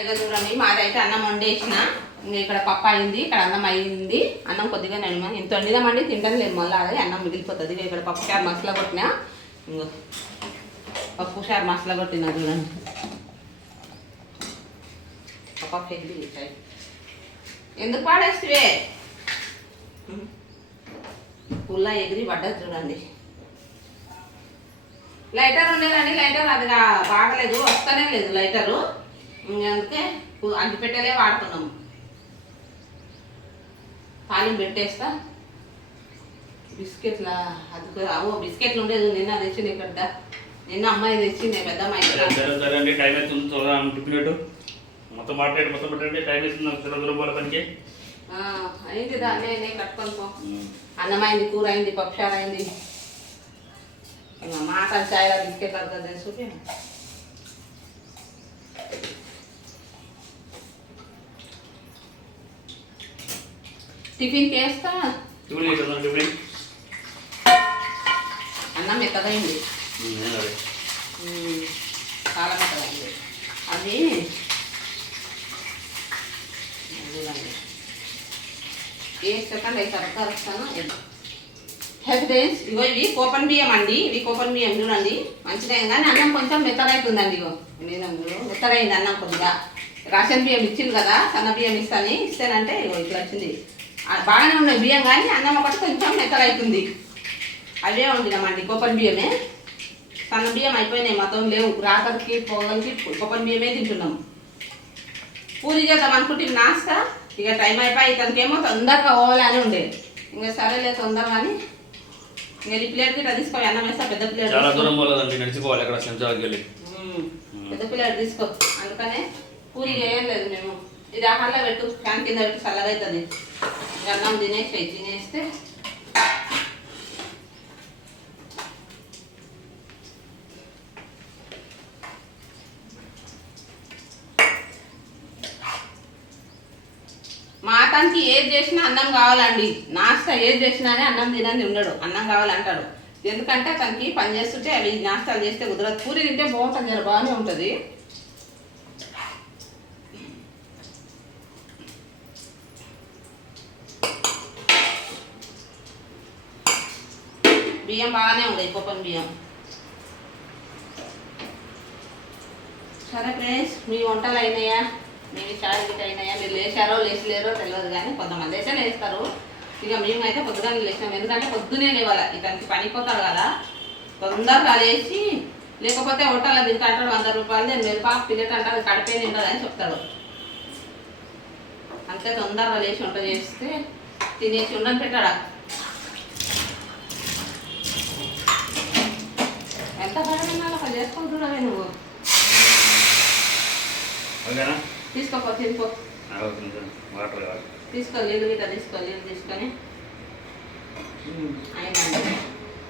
ఇక చూడండి మాదైతే అన్నం వండేసిన ఇంకా ఇక్కడ పప్పు అయింది, ఇక్కడ అన్నం అయింది. అన్నం కొద్దిగా నేను ఇంత వండిదామండి తింటాను లేదు, మళ్ళీ అదే అన్నం మిగిలిపోతుంది. ఇక ఇక్కడ పప్పు చారు మసాలా కొట్టినా, ఇంకో పప్పు చారు మసాలా కొట్టినా చూడండి. పప్పు ఎగిరి ఎందుకు పాడేస్తే పుల్ల ఎగిరి పడ్డది చూడండి. లైటర్ ఉండేదండి, లైటర్ అది బాగలేదు, వస్తూనే లేదు లైటరు. అందుకే అగ్గిపెట్టెలే వాడుతున్నాము. తాలింపు పెట్టేస్తా. బిస్కెట్ల అది అవో బిస్కెట్లు ఉండేది నిన్న తెచ్చింది. ఇక్కడ నిన్న అమ్మాయి తెచ్చింది, పెద్ద అమ్మాయి. టైం అవుతుంది మొత్తం మాట్లాడి మొత్తం పెట్టండి. టైం అవుతుంది పనికి అయింది. దాన్ని నేనే కట్టుకొని పో. అన్నం అయింది, కూర అయింది, పప్పుచారు అయింది. మాటలు చాయలా బిస్కెట్లు అవుతుంది చూపి. టిఫిన్ చేస్తా. అన్నం మెత్తగైంది, చాలా మెత్తగైంది. అది సెకండ్ అయితే కలుస్తాను. హెల్త్ ఇగో ఇవి కోపన్ బియ్యం అండి, ఇవి కోపన్ బియ్యం చూడండి. మంచిగా కానీ అన్నం కొంచెం మెత్తగా అవుతుందండి. ఇగో మెత్తగా అయింది అన్నం కొద్దిగా. రేషన్ బియ్యం ఇచ్చింది కదా, సన్న బియ్యం ఇస్తానంటే ఇగో ఇట్లా వచ్చింది. బాగానే ఉన్నాయి బియ్యం, కానీ అన్నం ఒకటి కొంచెం మెత్తగా అవుతుంది. అవే వండినామండి కోపన్ బియ్యమే. సన్న బియ్యం అయిపోయినాయి, మొత్తం లేవు. రాకరికి పొగలకి కోపన్ బియ్యమే తింటున్నాం. పూరి చేద్దాం అనుకుంటే నాస్తా. ఇక టైం అయిపోయి ఇతనికేమో తొందరగా పోవాలని ఉండేది. ఇంకా సరేలే తొందరగా అని ఇంకా ప్లేట్కి ఇట్లా తీసుకోవాలి. అన్నం వేస్తా. పెద్ద ప్లేట్ పెద్ద ప్లేట్ తీసుకో. అందుకనే పూరి చేయలేదు మేము. ఇది ఆహారంలో పెట్టు, ఫ్యాన్ కింద పెట్టి చల్లగా అవుతుంది. ఇంకా అన్నం తినేస్తే మా అతనికి ఏది చేసినా అన్నం కావాలండి. నాస్తా ఏది చేసినా అన్నం తినని ఉండడు, అన్నం కావాలంటాడు. ఎందుకంటే తనకి పని చేస్తుంటే అవి నాస్తాలు చేస్తే కుదరదు. పూరి తింటే బాగుంటుంది, జర బాగానే ఉంటుంది. బియ్యం బాగానే ఉన్నాయి, కోపన్ బియ్యం. సరే ఫ్రెండ్స్, మీ వంటలు అయినాయా? మీరు చాయ్ గిట్ అయినాయా? మీరు లేచారో లేచలేరో తెలియదు, కానీ కొంతమంది అయితే లేస్తారు. ఇక మేమైతే పొద్దుగానే లేచాం. ఎందుకంటే పొద్దునే లేవాలి. ఇతనికి పనిపోతాడు కదా, తొందరగా లేచి. లేకపోతే హోటల్లో తింటా అంటాడు, 100 రూపాయలు నేను మిరపాకు పిల్లట అంటాడు, కడిపే తింటుంది అని చెప్తాడు. అంతే తొందరగా లేచి వంట చేస్తే తినేసి ఉండని పెట్టాడు. ఎంత పడమన్నా అక్కడ చేసుకుంటున్నావే నువ్వు. తీసుకోపో, తినిపో. తీసుకో, నీళ్ళు గిట్ట తీసుకో. నీళ్ళు తీసుకొని అయినండి.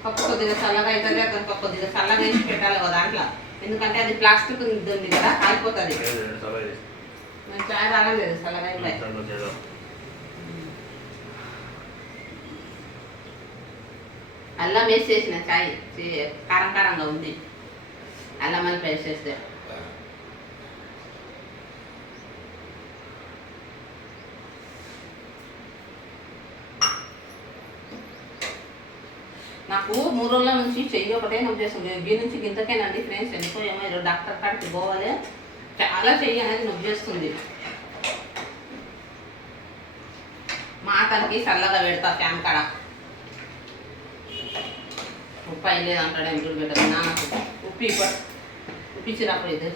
పప్పు కొద్దిగా చల్లగా అవుతుంది. అతను పప్పు కొద్దిగా చల్లగా వేసి పెట్టాలి కదా దాంట్లో. ఎందుకంటే అది ప్లాస్టిక్ ఉంది కదా, కాలిపోతుంది. నేను చాయ్ తాగలేదు, చల్లగా అయిపోయి. అల్లం వేసేసిన చాయ్ కారం కారంగా ఉంది. అల్లం అని వేసేస్తే నాకు 3 రోజుల నుంచి చెయ్యి ఒకటే నొప్పి చేస్తుంది. దీని నుంచి గింతకేనండి ఫ్రెండ్స్. వెళ్ళిపోయేమో ఈరోజు డాక్టర్ కాడికి పోవాలి. చాలా చెయ్యి అనేది నొప్పి చేస్తుంది. మా అతనికి చల్లగా పెడతా ఫ్యాన్ కాడ. ఉప్పు అయ్యలేదు అంటాడు, ఏం చూడు పెట్టదు. నాకు ఉప్పిచ్చినప్పుడు ఇది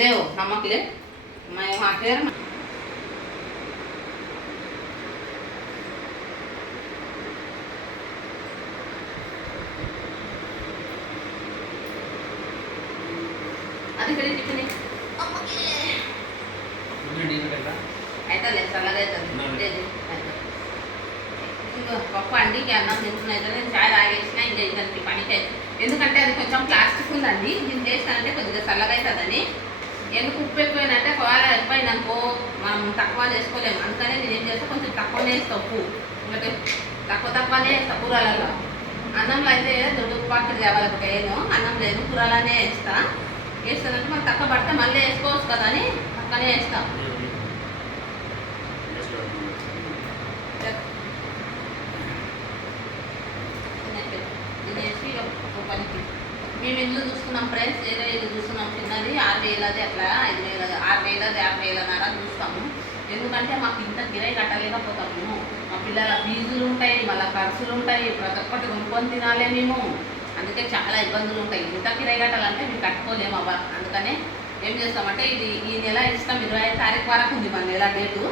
లేవు నమ్మకలే మా పేరు. అది ఇక్కడ టిఫిన్ అయితే లేదు, చల్లగా అవుతుంది. పప్పు అండి అన్నం తింటున్నాయి. నేను చాయ్ తాగేసిన. ఇంకా ఇద్దరికి పనికి అయితే, ఎందుకంటే అది కొంచెం ప్లాస్టిక్ ఉందండి. దీన్ని చేసినంటే కొద్దిగా చల్లగా అవుతుందని. ఎందుకు ఉప్పు ఎక్కువైందంటే కూర ఎక్కువైంది అనుకో మనం తక్కువ చేసుకోలేము. అందుకనే నేను ఏం చేస్తా, కొంచెం తక్కువనే వేస్తా ఉప్పు. ఎందుకంటే తక్కువనే వేస్తా కూరలలో. అన్నంలో అయితే దొడ్డు ఉప్పు పాకెట్ తేవాలి ఒకటేను. అన్నం లేదు, కూరలోనే వేస్తా. వేస్తుందంటే మనం తక్కువ పడితే మళ్ళీ వేసుకోవచ్చు కదా అని పక్కనే వేస్తాం. తినేసి ఒక పనికి మేము ఇల్లు చూసుకున్నాం ఫ్రెండ్స్, వేరే ఇల్లు చూస్తున్నాం చిన్నది 6,000 అట్లా 5,000 6,000 5,000 చూస్తాము. ఎందుకంటే మాకు ఇంత కిరాయి కట్టలేకపోతాము. మా పిల్లల ఫీజులు ఉంటాయి, మళ్ళీ ఖర్చులు ఉంటాయి, ప్రతి ఒక్కటి కొనుక్కొని తినాలి మేము. అందుకే చాలా ఇబ్బందులు ఉంటాయి. ఇంత కిరాయి కట్టాలంటే మేము కట్టుకోలేము అవ్వ. అందుకనే ఏం చేస్తామంటే ఈ నెల ఇస్తాం 25 తారీఖు వరకు ఉంది మన నెల డేటు.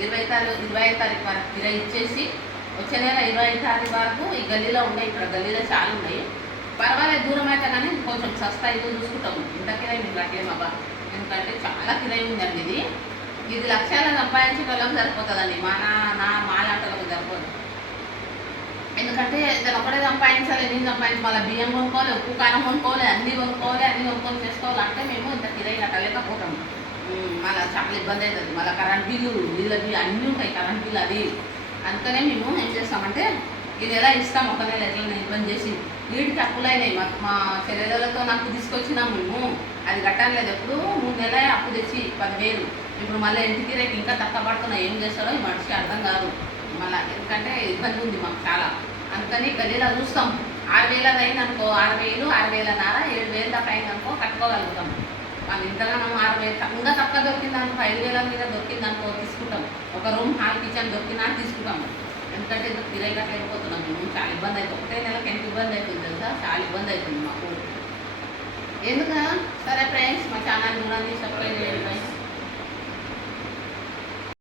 25 తారీఖు వరకు కిరాయి ఇచ్చేసి వచ్చే నెల 25 తారీఖు వరకు ఈ గల్లీలో ఉన్నాయి. ఇక్కడ గల్లీలో చాలా ఉన్నాయి. పర్వాలేదు దూరం అయితే కానీ కొంచెం సస్తా ఇల్లు చూసుకుంటాము. ఇంత కిరాయి మేము కట్టలేము అబ్బా. ఎందుకంటే చాలా కిరాయి ఉందండి. ఇది లక్షల సంపాదించే వాళ్ళకి సరిపోతుందండి. మా లాంటి సరిపోదు. ఎందుకంటే దాన్ని ఒకటే సంపాదించాలి, నేను సంపాదించి మళ్ళీ బియ్యం కొనుక్కోవాలి, ఉప్పు కారం కొనుక్కోవాలి, అన్నీ కొనుక్కొని చేసుకోవాలంటే మేము ఇంత కిరాయి కట్టలేకపోతాము. మళ్ళీ చాలా ఇబ్బంది అవుతుంది. మళ్ళీ కరెంట్ బిల్లు, నీళ్ళ బిల్లు అన్నీ ఉంటాయి, కరెంట్ బిల్లు అది. అందుకనే మేము ఏం చేస్తామంటే ఇది ఎలా ఇస్తాం ఒక నెల ఎట్లా ఇబ్బంది చేసి వీటికి అప్పులు అయినాయి. మా చెల్లెలతో నాకు తీసుకొచ్చినాం మేము, అది కట్టలేదు. ఎప్పుడు 3 నెలలే అప్పు తెచ్చి 10,000. ఇప్పుడు మళ్ళీ ఇంటికి రేపు ఇంకా తక్కువ పడుతున్నాయి. ఏం చేస్తారో ఈ మనిషికి అర్థం కాదు మళ్ళీ. ఎందుకంటే ఇబ్బంది ఉంది మాకు చాలా. అందుకని గల్లీలో చూస్తాం. 6,000 అయిందనుకో, 6,000 6,500 7,000 దాకా అయిందనుకో కట్టుకోగలుగుతాం. మన ఇంతగా మనం 6,000 ఇంకా తక్కువ దొరికిందనుకో 5,000 మీద దొరికిందనుకో తీసుకుంటాం. ఒక రూమ్ హాల్ కిచెన్ దొరికినా తీసుకుంటాం. ఎందుకంటే ఇంత కిరాయి కట్టలేకపోతున్నాం మేము. చాలా ఇబ్బంది అవుతుంది. ఒకటే నెలకు ఎంత ఇబ్బంది అవుతుంది తెలుసా? చాలా ఇబ్బంది అవుతుంది మాకు. ఎందుకు సరే ఫ్రెండ్స్, మా ఛానల్ చూడండి, సబ్స్క్రైబ్ చేయండి.